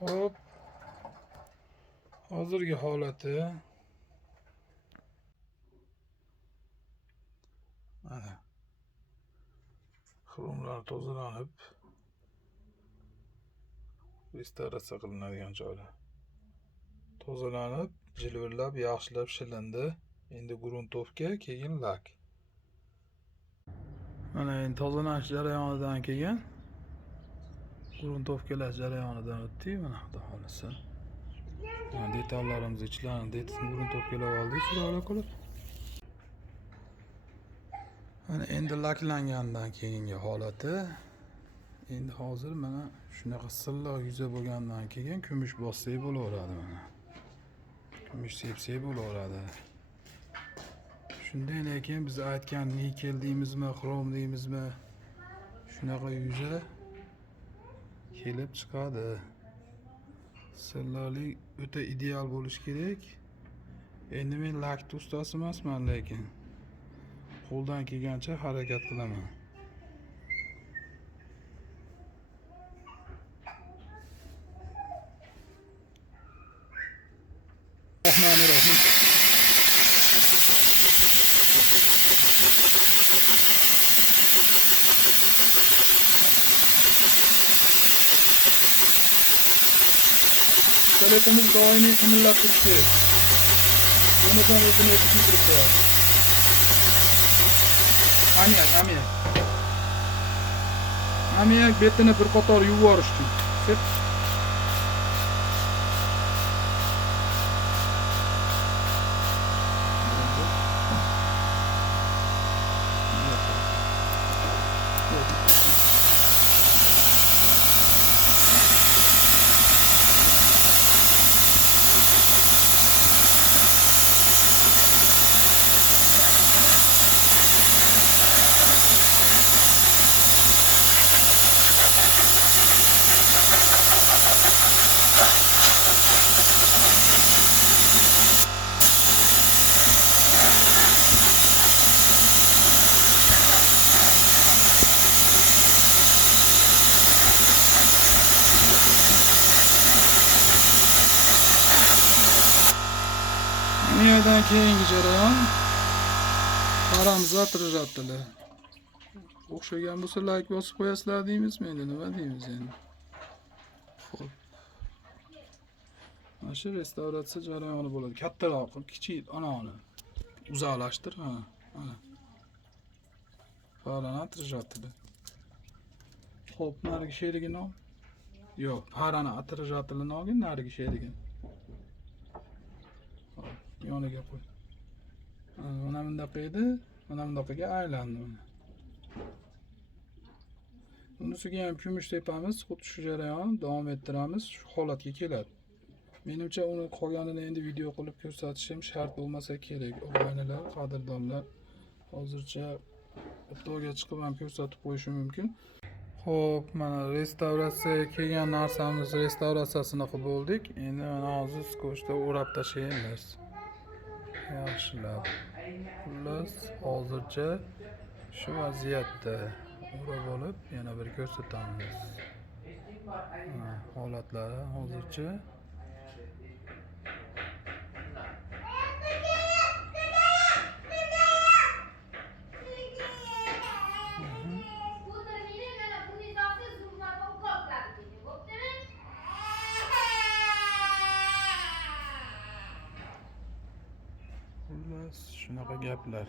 Hop. Hozirgi holati. Mana. Xromlar tozalanib, restavratsiya qilinadigan joylar. Tozalanib, jilvirlab, yaxshilab shilindi. Endi gruntovka, keyin lak. Mana endi tozalanish jarayonidan keyin gruntovkalash jarayonidan o'tdik. Mana xudo xolisa. Detallarimiz ichlarini gruntovkalab oldik, chiroyli qilib. Mana endi laklangandan keyingi holati. Endi hozir mana shunaqa silliq yuza bo'lgandan keyin kumush bossak bo'laveradi mana. Kumush sepsak bo'laveradi. Shundan keyin biz aytgan nikel deymizmi, xrom deymizmi, shunaqa yuza kelib chiqadi. Silliqlik o'ta ideal bo'lishi kerak. Endi men lakni ustasi emasman, lekin qo'ldan kelgancha harakat qilaman. Rahmanirrahim. Telefonimiz doimiy qimillab turibdi. Bundan o'zini o'tib turibdi. Amyak betini bir qator yuvib yuborishdi. Bundan keyingi jarayon paramizatriladilar. O'xshagan bo'lsa like bosib qo'yasizlar deymizmi, endi nima deymiz endi. Xo'p. Mana shu restavratsiya jarayoni bo'ladi. Kattaroq, kichik anani uzoqlashtir, mana. Paranatrijatilar. Xo'p, narigi sherigini ol. Yo'q, paranatrijatilarni olgin, narigi sherigini. Yoniga qo'y. Mana bunday edi, mana bundaqaga aylandi. Bunisiga ham kumush tepamiz, xuddi shu jarayon davom ettiramiz, shu holatga keladi. Menimcha uni qolganini endi video qilib ko'rsatishim shart bo'lmasa kerak. Og'aynilar, qadrdonlar, hozircha o'rtoqga chiqib ham ko'rsatib qo'yishim mumkin. Xo'p, mana restavratsiyaga kelgan narsamiz restavratsiyasini qilib bo'ldik. Endi mana hozir skochda o'rab tashlaymiz. Yaxshilab. Xullas, hozircha shu vaziyatda o'rab olib yana bir ko'rsatamiz. Holatlari hozircha shunaqa gaplar.